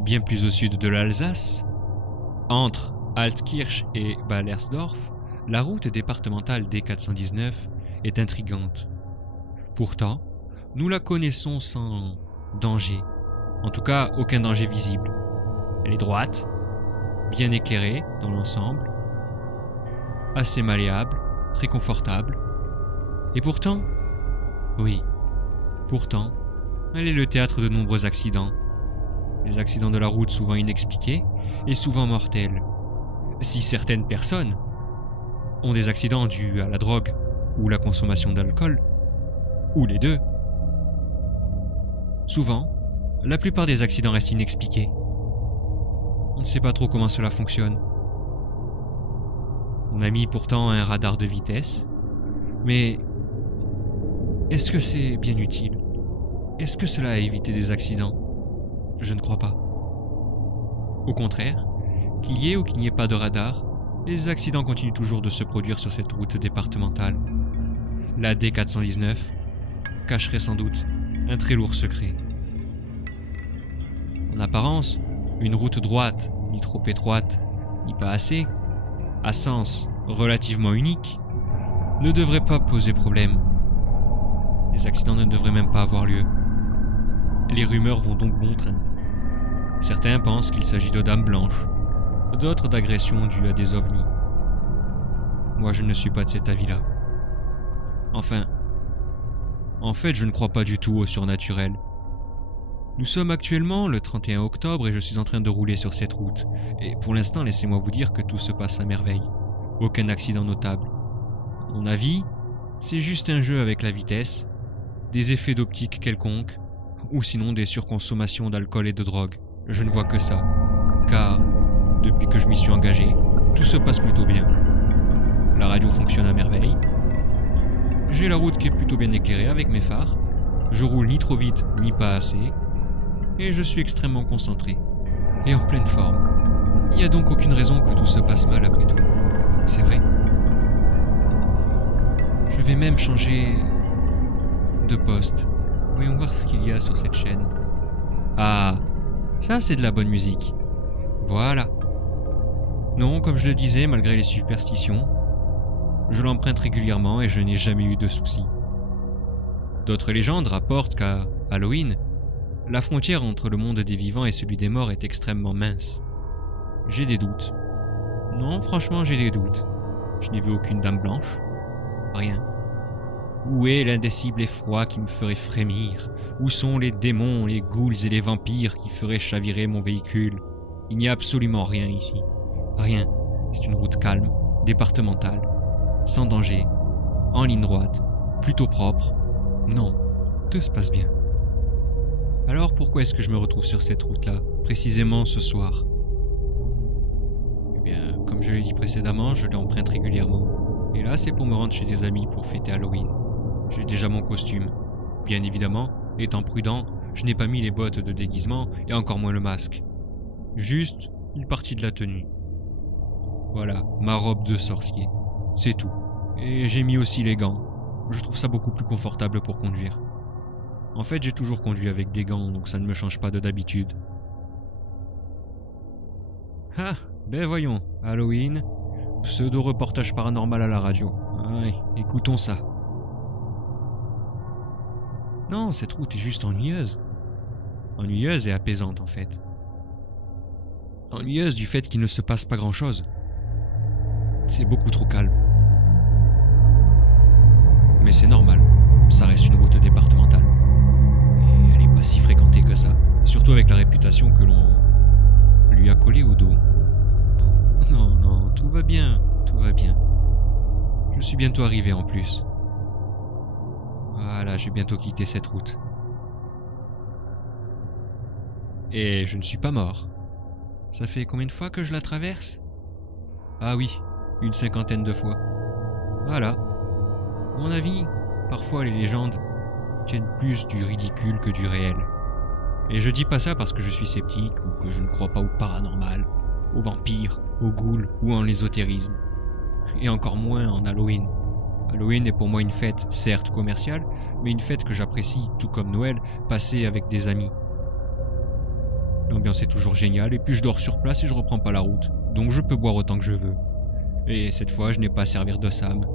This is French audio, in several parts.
bien plus au sud de l'Alsace, entre Altkirch et Ballersdorf, la route départementale D419 est intrigante. Pourtant, nous la connaissons sans danger, en tout cas aucun danger visible. Elle est droite, bien éclairée dans l'ensemble, assez malléable, très confortable. Et pourtant, oui, pourtant, elle est le théâtre de nombreux accidents. Les accidents de la route souvent inexpliqués et souvent mortels. Si certaines personnes ont des accidents dus à la drogue ou la consommation d'alcool, ou les deux, souvent, la plupart des accidents restent inexpliqués. On ne sait pas trop comment cela fonctionne. On a mis pourtant un radar de vitesse, mais est-ce que c'est bien utile? Est-ce que cela a évité des accidents? Je ne crois pas. Au contraire, qu'il y ait ou qu'il n'y ait pas de radar, les accidents continuent toujours de se produire sur cette route départementale. La D419 cacherait sans doute un très lourd secret. En apparence, une route droite, ni trop étroite, ni pas assez, à sens relativement unique, ne devrait pas poser problème. Les accidents ne devraient même pas avoir lieu. Les rumeurs vont donc bon train. Certains pensent qu'il s'agit de dames blanches, d'autres d'agressions dues à des ovnis. Moi, je ne suis pas de cet avis-là. En fait, je ne crois pas du tout au surnaturel. Nous sommes actuellement le 31 octobre et je suis en train de rouler sur cette route. Et pour l'instant, laissez-moi vous dire que tout se passe à merveille. Aucun accident notable. À mon avis, c'est juste un jeu avec la vitesse, des effets d'optique quelconques, ou sinon des surconsommations d'alcool et de drogue. Je ne vois que ça. Car, depuis que je m'y suis engagé, tout se passe plutôt bien. La radio fonctionne à merveille. J'ai la route qui est plutôt bien éclairée avec mes phares. Je roule ni trop vite, ni pas assez. Et je suis extrêmement concentré. Et en pleine forme. Il n'y a donc aucune raison que tout se passe mal après tout. C'est vrai. Je vais même changer de poste. Voyons voir ce qu'il y a sur cette chaîne. Ah, ça c'est de la bonne musique. Voilà. Non, comme je le disais, malgré les superstitions, je l'emprunte régulièrement et je n'ai jamais eu de soucis. D'autres légendes rapportent qu'à Halloween, la frontière entre le monde des vivants et celui des morts est extrêmement mince. J'ai des doutes. Non, franchement, j'ai des doutes. Je n'ai vu aucune dame blanche. Rien. Où est l'indicible effroi qui me ferait frémir? Où sont les démons, les ghouls et les vampires qui feraient chavirer mon véhicule? Il n'y a absolument rien ici. Rien. C'est une route calme, départementale, sans danger, en ligne droite, plutôt propre. Non, tout se passe bien. Alors pourquoi est-ce que je me retrouve sur cette route-là, précisément ce soir? Eh bien, comme je l'ai dit précédemment, je l'emprunte régulièrement. Et là, c'est pour me rendre chez des amis pour fêter Halloween. J'ai déjà mon costume. Bien évidemment, étant prudent, je n'ai pas mis les bottes de déguisement et encore moins le masque. Juste une partie de la tenue. Voilà, ma robe de sorcier. C'est tout. Et j'ai mis aussi les gants. Je trouve ça beaucoup plus confortable pour conduire. En fait, j'ai toujours conduit avec des gants, donc ça ne me change pas de d'habitude. Ah, ben voyons, Halloween, pseudo-reportage paranormal à la radio. Ouais, écoutons ça. Non, cette route est juste ennuyeuse. Ennuyeuse et apaisante en fait. Ennuyeuse du fait qu'il ne se passe pas grand-chose. C'est beaucoup trop calme. Mais c'est normal, ça reste une route départementale. Et elle n'est pas si fréquentée que ça. Surtout avec la réputation que l'on lui a collée au dos. Non, non, tout va bien, tout va bien. Je suis bientôt arrivé en plus. Voilà, je vais bientôt quitter cette route. Et je ne suis pas mort. Ça fait combien de fois que je la traverse? Ah oui, une 50aine de fois. Voilà. À mon avis, parfois les légendes tiennent plus du ridicule que du réel. Et je dis pas ça parce que je suis sceptique ou que je ne crois pas au paranormal, aux vampires, aux ghouls ou en l'ésotérisme. Et encore moins en Halloween. Halloween est pour moi une fête, certes commerciale, mais une fête que j'apprécie, tout comme Noël, passée avec des amis. L'ambiance est toujours géniale, et puis je dors sur place et je reprends pas la route. Donc je peux boire autant que je veux. Et cette fois, je n'ai pas à servir de Sam.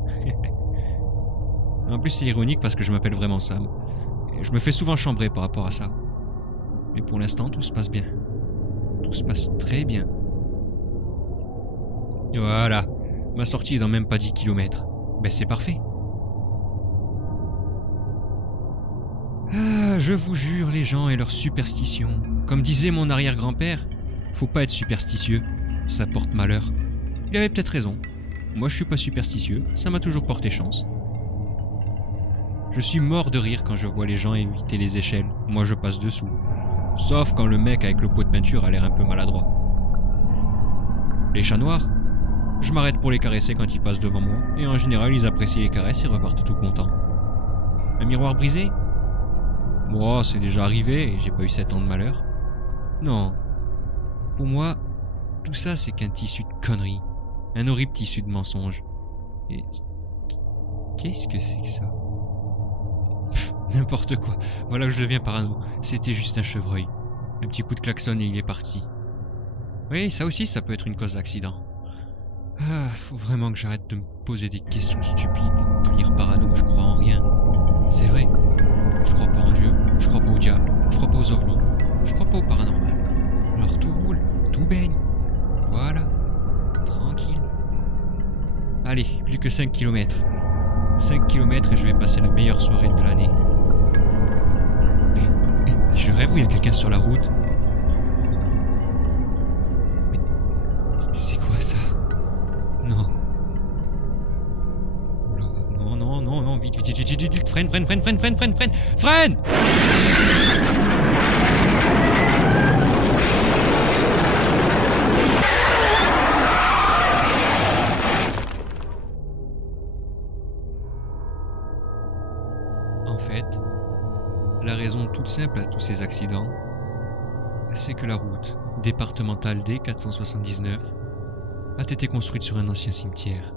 En plus, c'est ironique parce que je m'appelle vraiment Sam. Et je me fais souvent chambrer par rapport à ça. Mais pour l'instant, tout se passe bien. Tout se passe très bien. Voilà. Ma sortie est dans même pas 10 km. Ben c'est parfait. Ah, je vous jure, les gens et leurs superstitions. Comme disait mon arrière-grand-père, faut pas être superstitieux, ça porte malheur. Il avait peut-être raison. Moi je suis pas superstitieux, ça m'a toujours porté chance. Je suis mort de rire quand je vois les gens éviter les échelles, moi je passe dessous. Sauf quand le mec avec le pot de peinture a l'air un peu maladroit. Les chats noirs, je m'arrête pour les caresser quand ils passent devant moi, et en général ils apprécient les caresses et repartent tout contents. Un miroir brisé? Moi, c'est déjà arrivé et j'ai pas eu 7 ans de malheur. Non. Pour moi, tout ça c'est qu'un tissu de conneries. Un horrible tissu de mensonges. Et... qu'est-ce que c'est que ça? N'importe quoi. Voilà que je deviens parano. C'était juste un chevreuil. Un petit coup de klaxon et il est parti. Oui, ça aussi, ça peut être une cause d'accident. Ah, faut vraiment que j'arrête de me poser des questions stupides, de devenir parano, je crois en rien. C'est vrai. Je crois pas en Dieu, je crois pas au diable, je crois pas aux ovnis, je crois pas au paranormal. Alors tout roule, tout baigne. Voilà. Tranquille. Allez, plus que 5 km. 5 km et je vais passer la meilleure soirée de l'année. Je rêve où il y a quelqu'un sur la route. Mais c'est quoi ça? Non. Oula, non, vite, freine. En fait, la raison toute simple à tous ces accidents, c'est que la route départementale D479 a été construite sur un ancien cimetière.